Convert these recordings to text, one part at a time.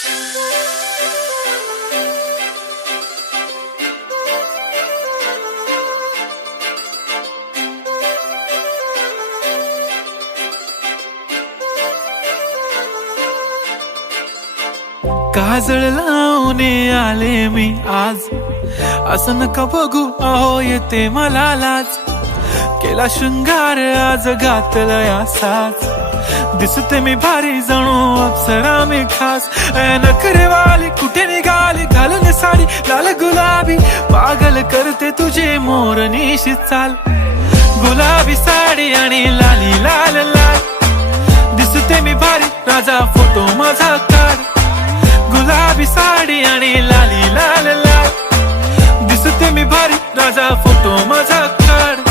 काजळ लावून आले मी आज, असं नका बघू अहो येते मला लाज. केला शृंगार आज घातला साज, दिसते मी भारी जणू अप्सरा मी खास. नखरेवाली कुठे निघाली घालून साडी लाल गुलाबी, पागल करते तुझे मोरनीशी चाल. गुलाबी साडी आणि लाली लाल लाल, दिसते मी भारी राजा फोटो माझा काढ. गुलाबी साडी आणि लाली लाल लाल, दिसते मी भारी राजा फोटो माझा काढ.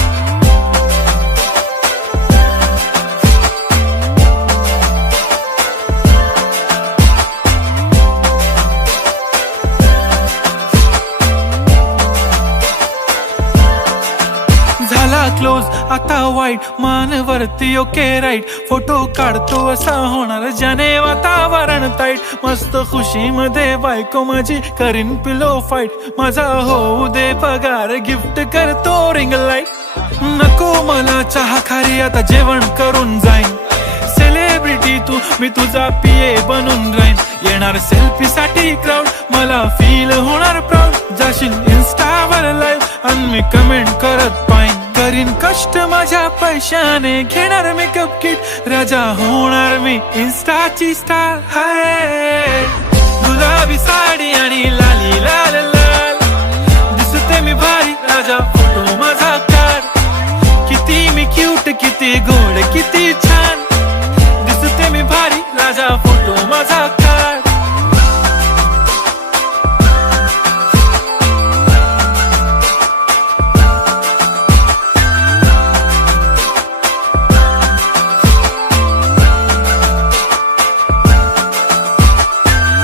झाला क्लोज आता वाईट, मान वरती ओके राईट. फोटो काढतो असा होणार ज्याने वातावरण ताईट. मस्त खुशी मध्ये बायको माझी करीन पिलो फाईट. माझा होऊ दे पगार गिफ्ट करतो रिंग लाईट. नको मला चहा खारी आता जेवण करून जाईन. सेलिब्रिटी तू मी तुझा पिये बनून राहीन. येणार सेल्फी साठी क्राऊड मला फील होणार प्राऊड. जाशील इन्स्टावर लाईव्ह आणि मी कमेंट करत पाईन. करीन कष्ट माझ्या पैशाने घेणार मेकअप किट. राजा होणार मी इन्स्टाची स्टार. हाय गुलाबी साडी आणि लाली लाल लाल, दिसते मी भारी राजा फोटो माझा काढ. किती मी क्यूट किती गोड किती छान, दिसते मी भारी राजा फोटो माझा काढ.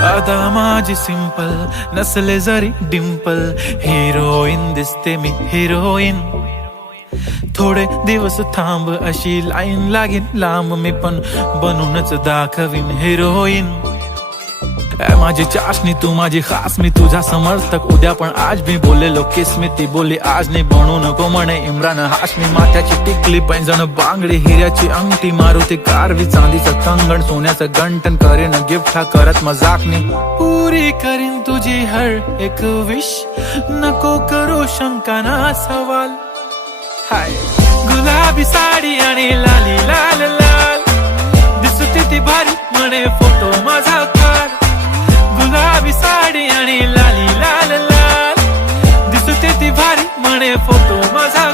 आता माझी सिंपल नसले जरी डिंपल, हिरोईन दिसते मी हिरोईन. थोडे दिवस थांब अशी लाईन लागेल लांब, मी पण बनूनच दाखवीन हिरोईन. माझी चाशनी तू माझी खास, मी तुझा समर्थक उद्या पण आज. मी बोललेलो किस मी ती बोलली आज नाही. बनू नको म्हणे इम्रान हाशमी. माथ्याची टिकली पैंजण बांगडी, हिऱ्याची अंगठी, मारुती कारवी, चांदीचं कंगण, सोन्याचं गंटन. करीन गिफ्ट हा करत मजाकनी. पुरी करीन तुझी हर एक विश, नको करू शंका ना सवाल. हाय गुलाबी साडी आणि लाली लाल लाल, दिसते ती भारी म्हणे फोटो माझा काढ. गुलाबी साडी आणि लाली लाल लाल, दिसते ती भारी म्हणे फोटो माझा